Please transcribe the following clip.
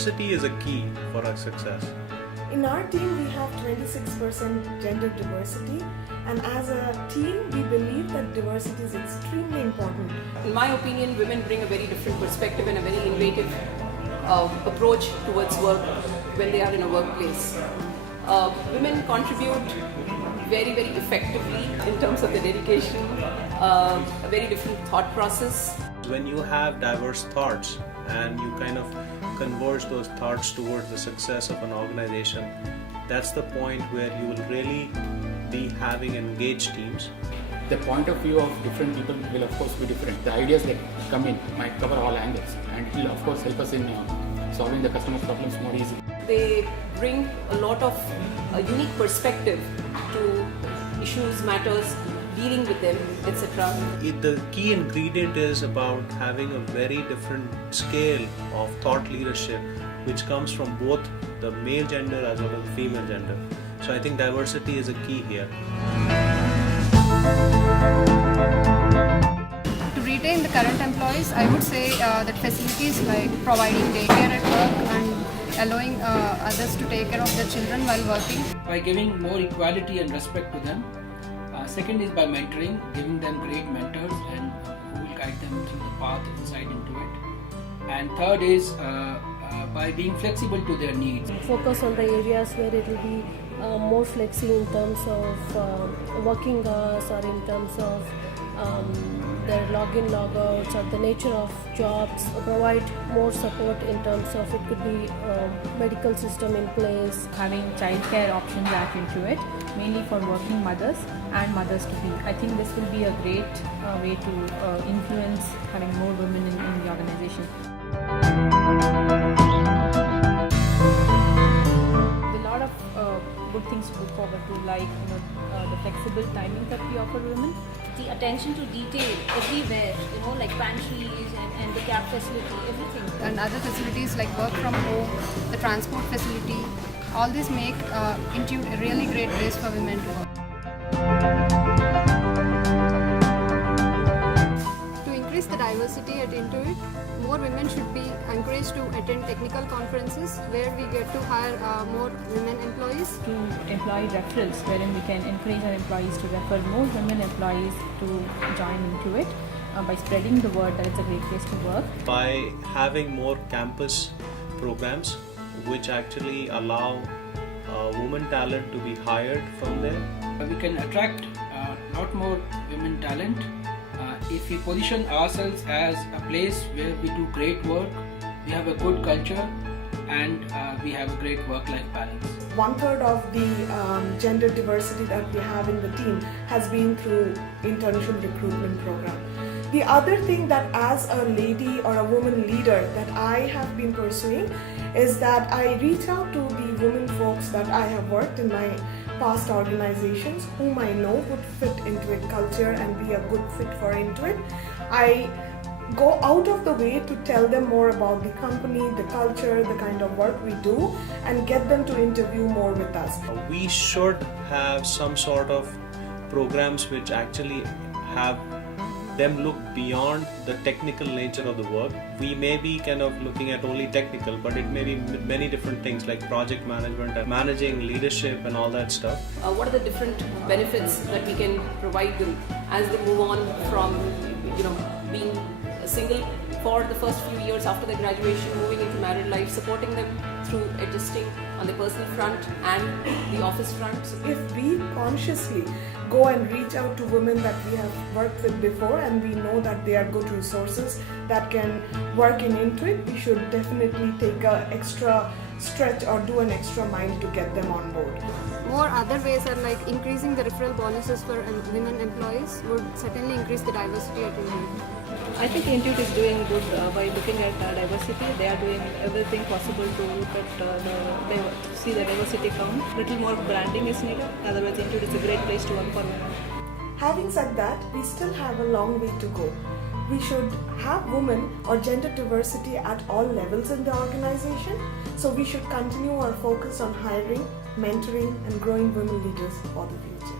diversity is a key for our success. In our team, we have 26% gender diversity, and as a team, we believe that diversity is extremely important. In my opinion, women bring a very different perspective and a very innovative approach towards work when they are in a workplace. Women contribute very, very effectively in terms of the dedication, a very different thought process. When you have diverse thoughts and you kind of converge those thoughts towards the success of an organization, that's the point where you will really be having engaged teams. The point of view of different people will of course be different. The ideas that come in might cover all angles, and it will of course help us in solving the customer's problems more easily. They bring a lot of unique perspective to issues, matters, dealing with them, etc. The key ingredient is about having a very different scale of thought leadership, which comes from both the male gender as well as the female gender. So I think diversity is a key here. To retain the current employees, I would say that facilities like providing daycare at work and allowing others to take care of their children while working. By giving more equality and respect to them. Second is by mentoring, giving them great mentors and who will guide them through the path inside Intuit. And third is by being flexible to their needs. Focus on the areas where it will be more flexi in terms of working hours or in terms of their login, logouts or the nature of jobs. Provide more support in terms of it could be medical system in place. Having childcare options at Intuit, mainly for working mothers and mothers to be. I think this will be a great way to influence having more women in the organization. A lot of good things to look forward to, like the flexible timing that we offer women. The attention to detail everywhere, like pantries and the cab facility, everything. And other facilities like work from home, the transport facility, all this make Intuit a really great place for women to work. To increase the diversity at Intuit, more women should be encouraged to attend technical conferences where we get to hire more women employees. To employee referrals, wherein we can encourage our employees to refer more women employees to join Intuit by spreading the word that it's a great place to work. By having more campus programs which actually allow women talent to be hired from there. We can attract a lot more women talent if we position ourselves as a place where we do great work, we have a good culture, and we have a great work-life balance. 1/3 of the gender diversity that we have in the team has been through internship recruitment program. The other thing that as a lady or a woman leader that I have been pursuing is that I reach out to the women folks that I have worked in my past organizations whom I know would fit Intuit culture and be a good fit for Intuit. I go out of the way to tell them more about the company, the culture, the kind of work we do, and get them to interview more with us. We should have some sort of programs which actually have them look beyond the technical nature of the work. We may be kind of looking at only technical, but it may be many different things like project management and managing leadership and all that stuff. What are the different benefits that we can provide them as they move on from being single for the first few years after their graduation, moving into married life, supporting them through adjusting on the personal front and the office front. If we consciously go and reach out to women that we have worked with before and we know that they are good resources that can work in Intuit, we should definitely take an extra stretch or do an extra mile to get them on board. More other ways are like increasing the referral bonuses for women employees would certainly increase the diversity at Intuit. I think Intuit is doing good by looking at diversity. They are doing everything possible to look at see the diversity count. Little more branding is needed. Otherwise, Intuit is a great place to work for women. Having said that, we still have a long way to go. We should have women or gender diversity at all levels in the organization. So we should continue our focus on hiring, mentoring, and growing women leaders for the future.